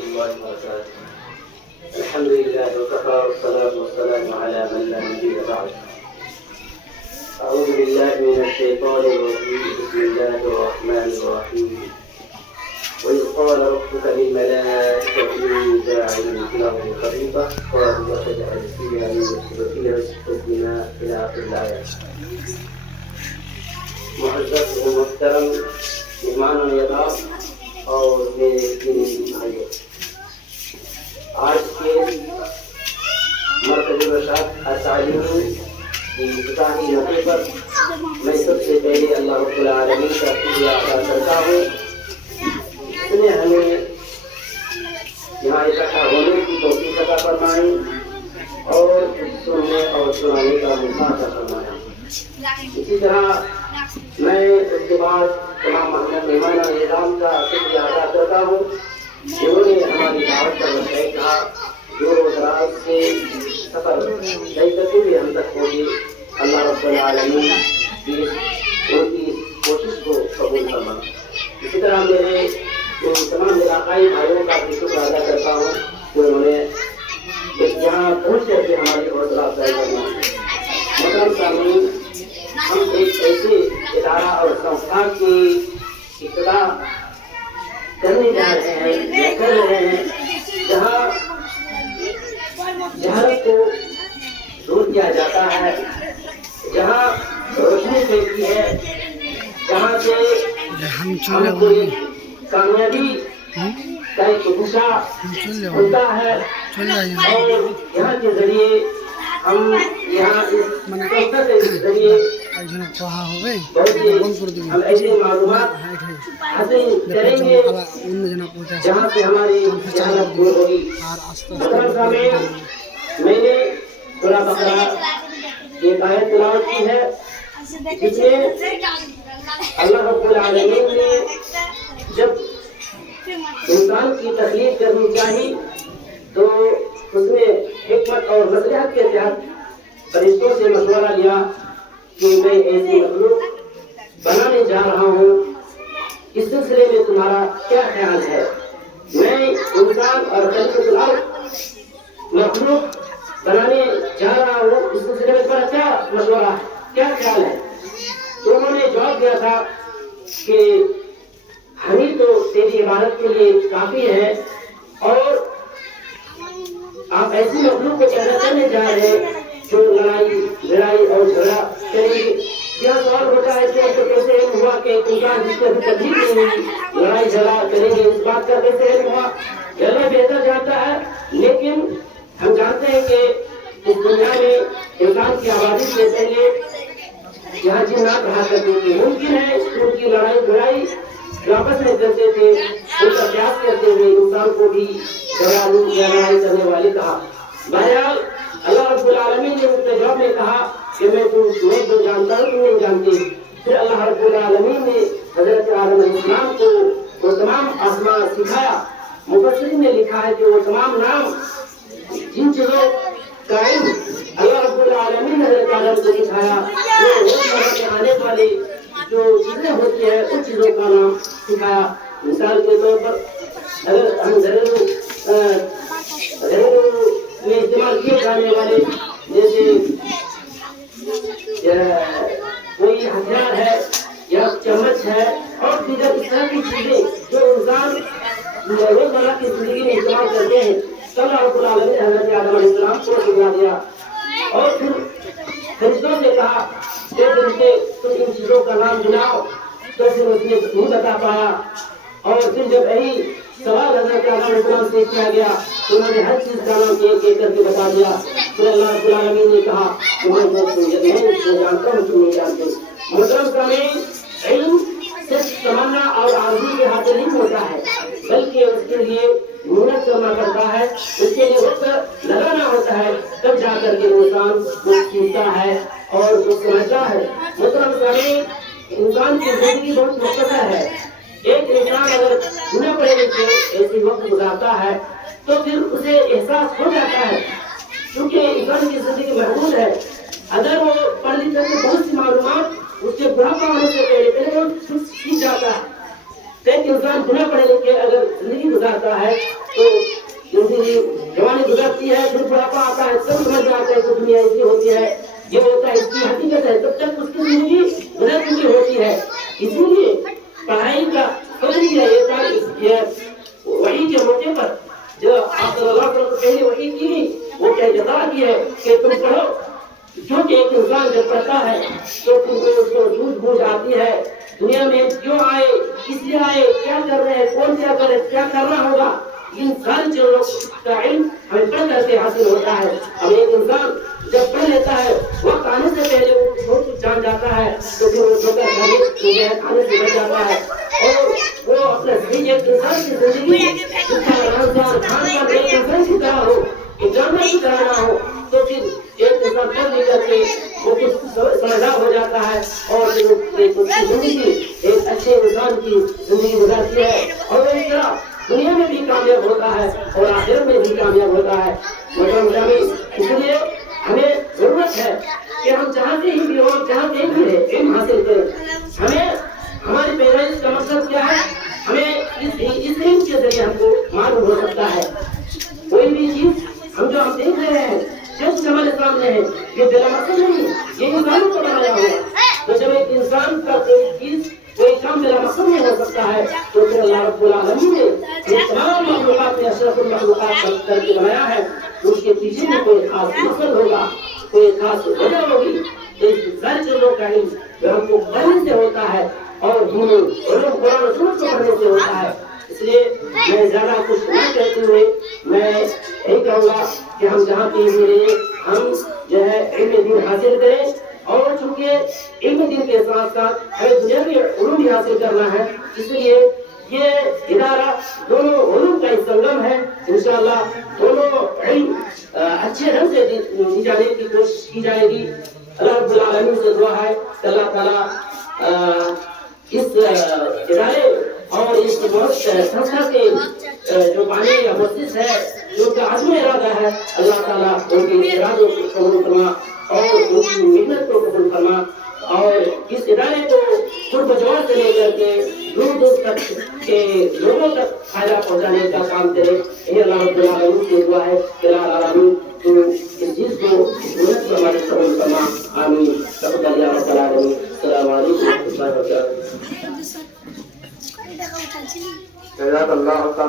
الله وبركاته. الحمد لله وكفى والصلاة والسلام على من لا نبي بعد. أعوذ بالله من الشيطان الرجيم. بسم الله الرحمن الرحيم. وإذ قال ربك للملائكة إني جاعل في الأرض خليفة قالوا وتجعل فيها من يفسد فيها ويسفك الدماء إلى آخر الآية. معزز و محترم مہمانوں اعزاز اور میرے دینی بھائیوں، آج کے مرکز رشاد تعلیمی کی افتتاحی موقع پر میں سب سے پہلے اللہ رب العالمین کا شکریہ ادا کرتا ہوں، اس نے ہمیں یہاں اکٹھا ہونے کی توفیق عطا فرمائی اور سننے اور سنانے کا موقع عطا فرمایا۔ اسی طرح میں اس کے بعد تمام مہمان اعظام کا شکریہ ادا کرتا ہوں جنہوں نے ہماری دعوت پر وسائل کہا، دور و دراز سے سفر طے کرتے ہوئے ہم تک پہنچے۔ اللہ رب العالمین کی ان کی کوشش کو قبول فرمائے۔ اسی طرح میرے تمام علاقائی بھائیوں کا بھی شکر ادا کرتا ہوں کہ انہوں نے یہاں پہنچ کر کے ہماری حوصلہ افزائی کرنا۔ محترم سامعین، ہم ایک ایسے ادارہ اور سنستھا کی ابتدا کرنے جا رہے ہیں یا کر رہے ہیں جہاں جہالت کو دور کیا جاتا ہے، جہاں روشنی پھیلتی ہے، جہاں سے ہم کو کامیابی کا ایک گوشہ کھلتا ہے اور یہاں کے ذریعے ہم یہاں اس سنستھا کے ذریعے ہم ایسے معلومات حاصل کریں گے جہاں سے ہماری جہالت دور ہوگی۔ میں نے سورہ بقرہ کی ایک آیت تلاوت کی ہے جس میں اللہ رب العالمین نے جب انسان کی تخلیق کرنی چاہی تو اس نے حکمت اور مصلحت کے تحت فرشتوں سے مشورہ لیا کہ میں ایسی مخلوق بنانے جا رہا ہوں، اس سلسلے میں تمہارا کیا خیال ہے؟ میں انسان اور خلیقۃ الارض مخلوق بنانے جا رہا ہوں، اس سلسلے میں تمہارا کیا مشورہ، کیا خیال ہے؟ تو انہوں نے جواب دیا تھا کہ ہم ہی تو تیری عبادت کے لیے کافی ہے اور آپ ایسی مخلوق کو پیدا کرنے جا رہے ہیں جو لڑائی اور جھگڑا کریں گے۔ کیا سوال ہوتا ہے کہ کیسے علم ہوا کہ انسان جس کو ابھی تکلیف نہیں ہوئی لڑائی جھگڑا کریں گے، اس بات کا کیسے علم ہوا؟ اللہ بہتر جانتا ہے، لیکن ہم جانتے ہیں کہ اس دنیا میں انسان کی آبادی سے پہلے یہاں جنات رہا کرتے تھے۔ ممکن ہے ان کی لڑائی جھگڑائی آپس میں کرتے تھے، ان کا قیاس کرتے ہوئے انسان کو بھی لڑائی کرنے والے کہا۔ بہرحال اللہ رب العالمین نے ان کے جواب میں کہا کہ میں جو جانتا ہوں تم نہیں جانتے۔ پھر اللہ رب العالمین نے حضرت آدم علیہ السلام کو وہ تمام آسمان سکھایا۔ مفسرین نے لکھا ہے کہ وہ تمام نام جن چیزوں کا علم اللہ رب العالمین نے حضرت آدم کو سکھایا، وہ روزمرہ کے آنے والی جو چیزیں ہوتی ہیں ان چیزوں کا نام سکھایا۔ مثال کے طور پر اگر ہم گھریلو میں استعمال کیے جانے والے جیسے کوئی ہتھیار ہے یا چمچ ہے اور دیگر اس طرح کی چیزیں جو انسان روزمرہ کی زندگی میں استعمال کرتے ہیں، اللہ رب العالمین نے حضرت آدم علیہ السلام کو سکھا دیا اور پھر فرشتوں سے کہا کہ تم ان چیزوں کا نام گناؤ، تو پھر اس نے نہیں بتا پایا اور پھر جب یہی سوال حضرت آدم علیہ السلام سے کیا گیا تو انہوں نے ہر چیز کا نام ایک ایک کر کے بتا دیا۔ پھر اللہ رب العالمین نے کہا کہ میں جانتا ہوں تم نہیں جانتے۔ محترم سامعین، علم صرف تمنا اور آرزو کے حاصل نہیں ہوتا ہے بلکہ اس کے لیے محنت کرنا پڑتا ہے، اس کے لیے وقت لگانا ہوتا ہے، تب جا کر کے انسان وہ سیکھتا ہے اور وہ سمجھتا ہے۔ محترم سامعین، انسان کی زندگی بہت مختصر ہے۔ ایک انسان اگر بنا پڑھے لکھے ایسی وقت گزارتا ہے تو پھر اسے احساس ہو جاتا ہے، کیونکہ انسان کی زندگی محدود ہے۔ اگر وہ پڑھ لکھ کر کے بہت سی معلومات اس کے بڑھاپا ہونے سے پہلے وہ سیکھ جاتا ہے، تو ایک انسان بنا پڑھے لکھے اگر زندگی گزارتا ہے تو زندگی جوانی گزرتی ہے، پھر بڑھاپا آتا ہے، سب سمجھ میں آتا ہے کہ دنیا ایسی ہوتی ہے، یہ ہوتا ہے، اس کی حقیقت ہے، تب تک اس کی زندگی گزر چکی ہوتی ہے۔ اسی لیے پڑھائی کا فضل کیا یہ وحی کے موقع پر جو آپ صلی اللہ علیہ وسلم کو پہلے وحی کی گئی وہ کیا جزا دی ہے کہ تم پڑھو، کیونکہ ایک انسان جب پڑھتا ہے تو اس کو سوجھ بوجھ آتی ہے دنیا میں کیوں آئے، کس لیے آئے، کیا کر رہے ہیں، کون کیا کرے، کیا کرنا ہوگا، ان ساری چیزوں کا علم ہمیں پڑھ کر کے حاصل ہوتا ہے۔ اب ایک انسان جب پڑھ لیتا ہے وقت آنے سے پہلے وہ بہت کچھ جان جاتا ہے تو پھر وہ ٹھوکر کھانے سے بچ جاتا ہے اور وہ اپنے صحیح ایک انسان کی زندگی جس کا رمضان خان کا ایک انسان کی طرح ہو، ایک جانور کی طرح نہ ہو، تو پھر ایک انسان پڑھ لکھ کر کے وہ کچھ سمجھدار ہو جاتا ہے اور پھر اس کی زندگی ایک اچھے انسان کی زندگی گزارتی ہے اور وہ اس طرح دنیا میں بھی کامیاب ہوتا ہے اور آخرت میں بھی کامیاب ہوتا ہے۔ اس لیے ہمیں ضرورت ہے کہ ہم چاہتے ہی بھی اور چاہتے ہی بھی علم حاصل کریں۔ ہمیں ہماری پیدائش کا مقصد کیا ہے، ہمیں اس علم کے ذریعے ہم کو معلوم ہو سکتا ہے۔ کوئی بھی چیز ہم دیکھ رہے ہیں جس ہمارے سامنے ہے یہ بلا مقصد نہیں، یہ انسانوں کو بنایا ہوا۔ تو جب ایک انسان کا کوئی چیز کوئی کام بلا مقصد نہیں ہو سکتا ہے تو پھر اللہ رب العالمین نے یہ تمام مخلوقات میں اشرف المخلوقات کر کے بنایا ہے، اس کے پیچھے میں کوئی خاص مقصد ہوگا، کوئی خاص وجہ ہوگی۔ اس ساری چیزوں کا علم جو ہم کو پڑھنے سے ہوتا ہے اور علوم قرآن و سنت کو پڑھنے سے ہوتا ہے۔ اس لیے میں زیادہ کچھ نہ کہتے ہوئے میں یہی کہوں گا کہ ہم جہاں کہیں بھی رہے ہم جو ہے علم دین حاصل کریں، اور چونکہ علم دین کے ساتھ ساتھ ہمیں دنیاوی علوم بھی حاصل کرنا ہے، اس لیے یہ ادارہ دونوں علوم کا ایک سنگم ہے۔ انشاءاللہ دونوں علم اچھے ڈھنگ سے دی جانے کی کوشش کی جائے گی۔ اللہ رب العالمین سے دعا ہے کہ اللہ تعالیٰ اس ادارے اور اس سنستھا کے جو بانی یا مؤسس ہے، جو کہ عزم ارادہ ہے، اللہ تعالیٰ ان کے ارادوں کو قبول فرما اور ان کی محنت کو قبول فرما اور اس ادارے کو قرب جوار سے لے کر کے دور دور تک کے لوگوں تک فائدہ پہنچانے کا کام کرے۔ یہ اللہ رب العالمین کی دعا ہے کہ اللہ العالمین تو اس چیز کو محنت کو ہمارے قبول فرما، آمین۔ تقبل یا رب العالمین۔ السلام علیکم ورحمۃ اللہ وبرکاتہ۔